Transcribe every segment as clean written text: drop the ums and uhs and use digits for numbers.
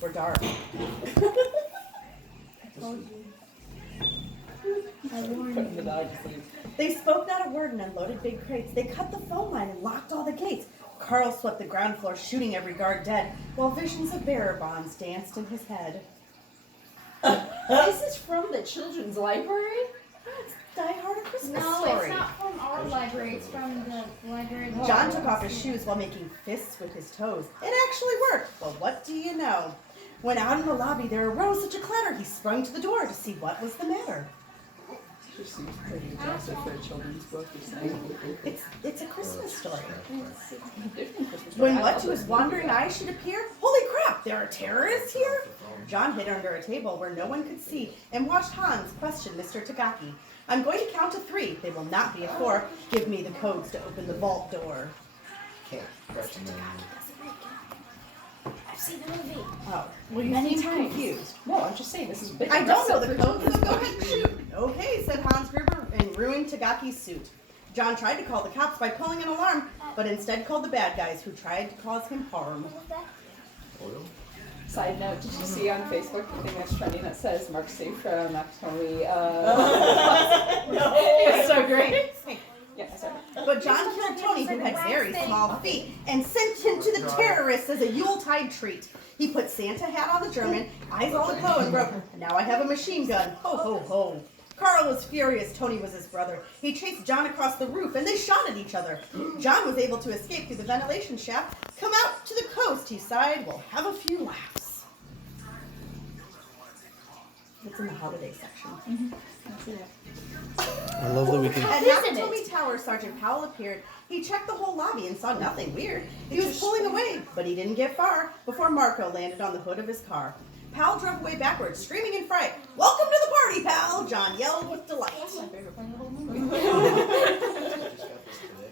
were dark. I told you. I warned Putting the you. dog to sleep. They spoke not a word and unloaded big crates. They cut the phone line and locked all the gates. Carl swept the ground floor, shooting every guard dead, while visions of bearer bonds danced in his head. This is from the children's library? It's Die Hard a Christmas No, story. it's not from our library. It's from the library. John took off his shoes while making fists with his toes. It actually worked. Well, what do you know? When out in the lobby there arose such a clatter, he sprung to the door to see what was the matter. Just seems pretty aggressive for a children's book. It's a Christmas story. Different Christmas When book. I what love to his this wandering movie. eyes should appear, holy crap, there are terrorists here? John hid under a table where no one could see and watched Hans question Mr. Tagaki. I'm going to count to 3. They will not be a 4. Give me the codes to open the vault door. Can't. I've seen the movie. Oh, well, you Many seem times. confused. No, I'm just saying this is a bit I don't know the aggressive code, for so go children's ahead and books. shoot. Okay, said Hans Gruber and ruined Tagaki's suit. John tried to call the cops by pulling an alarm, but instead called the bad guys who tried to cause him harm. Oil? Side note, did you see on Facebook the thing that's trending that says Mark C from Nakatomi? No. It's so great. Yeah, sorry. But John killed Tony, who had very small feet, and sent him to the terrorists as a Yuletide treat. He put Santa hat on the German, eyes all aglow, and wrote, "Now I have a machine gun. Ho, ho, ho." Carl was furious. Tony was his brother. He chased John across the roof, and they shot at each other. John was able to escape through the ventilation shaft. Come out to the coast, he sighed. We'll have a few laughs. It's in the holiday section. I love that we can. At Isn't Nakatomi Tower, Sergeant Powell appeared. He checked the whole lobby and saw nothing weird. He was pulling away, but he didn't get far before Marco landed on the hood of his car. Powell drove away backwards, screaming in fright. "Welcome to the party, pal!" John yelled with delight. That's my favorite part of the whole movie.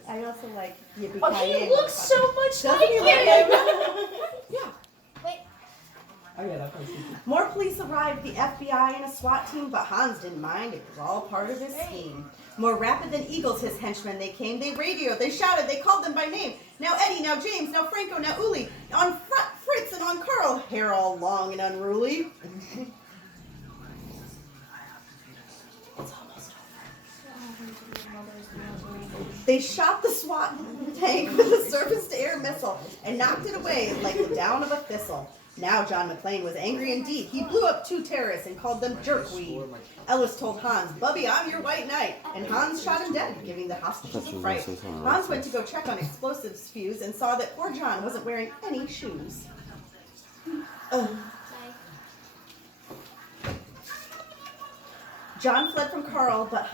I also like Yippee Oh, he looks so much Doesn't like he look him. Yeah. Wait. Oh yeah, that was easy. More police arrived, the FBI and a SWAT team, but Hans didn't mind. It was all part of his scheme. More rapid than eagles, his henchmen, they came. They radioed, they shouted, they called them by name. Now Eddie, now James, now Franco, now Uli. On Fritz and on Carl, hair all long and unruly. It's almost over. They shot the SWAT tank with a surface-to-air missile and knocked it away like the down of a thistle. Now John McClane was angry indeed. He blew up 2 terrorists and called them jerkweed. Ellis told Hans, "Bubby, I'm your white knight." And Hans shot him dead, giving the hostages a fright. Hans went to go check on explosives fuse and saw that poor John wasn't wearing any shoes. John fled from Carl, but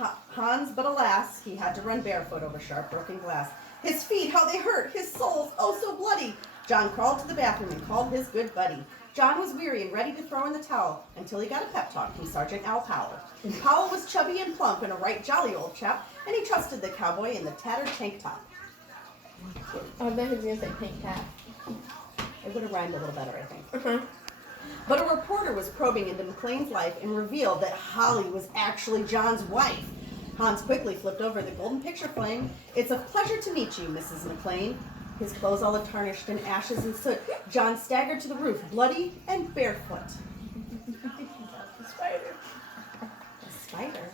but alas, he had to run barefoot over sharp broken glass. His feet, how they hurt, his soles, oh so bloody. John crawled to the bathroom and called his good buddy. John was weary and ready to throw in the towel until he got a pep talk from Sergeant Al Powell. Powell was chubby and plump and a right jolly old chap, and he trusted the cowboy in the tattered tank top. Oh, I bet he was gonna say pink cat. It would have rhymed a little better, I think. But a reporter was probing into McClane's life and revealed that Holly was actually John's wife. Hans quickly flipped over the golden picture frame. "It's a pleasure to meet you, Mrs. McClane." His clothes all tarnished in ashes and soot, John staggered to the roof, bloody and barefoot. The spider. A spider?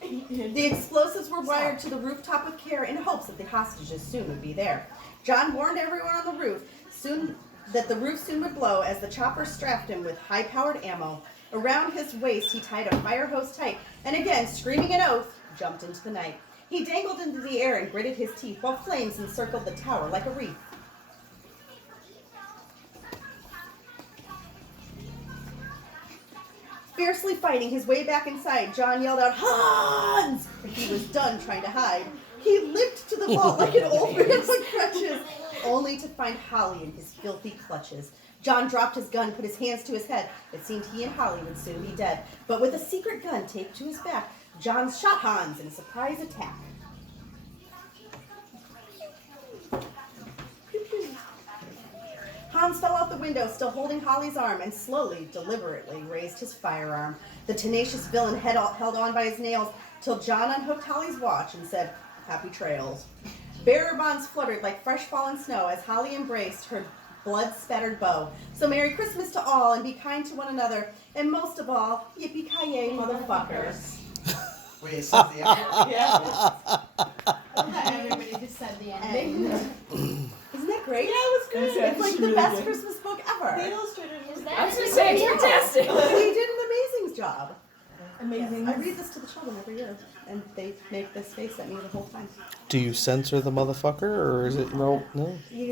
The explosives were wired to the rooftop with care in hopes that the hostages soon would be there. John warned everyone on the roof that the roof soon would blow as the chopper strapped him with high-powered ammo. Around his waist he tied a fire hose tight, and again, screaming an oath, jumped into the night. He dangled into the air and gritted his teeth while flames encircled the tower like a wreath. Fiercely fighting his way back inside, John yelled out, "Hans!" But he was done trying to hide. He limped to the vault like an old man on crutches, only to find Holly in his filthy clutches. John dropped his gun, put his hands to his head. It seemed he and Holly would soon be dead. But with a secret gun taped to his back, John shot Hans in a surprise attack. Hans fell out the window, still holding Holly's arm, and slowly, deliberately raised his firearm. The tenacious villain held on by his nails till John unhooked Holly's watch and said, "Happy trails." Bearer bonds fluttered like fresh fallen snow as Holly embraced her blood-spattered bow. So Merry Christmas to all, and be kind to one another, and most of all, yippee-ki-yay, motherfuckers. Wait, it says the end? Yeah. Everybody just said the ending. And isn't that great? Yeah, it was good. That's It's like the really best good. Christmas book ever. The illustrator Is was that I was gonna it? say, it's Yeah. fantastic. They did an amazing job. Amazing. I read this to the children every year, and they make this face at me the whole time. Do you censor the motherfucker, or is it no? You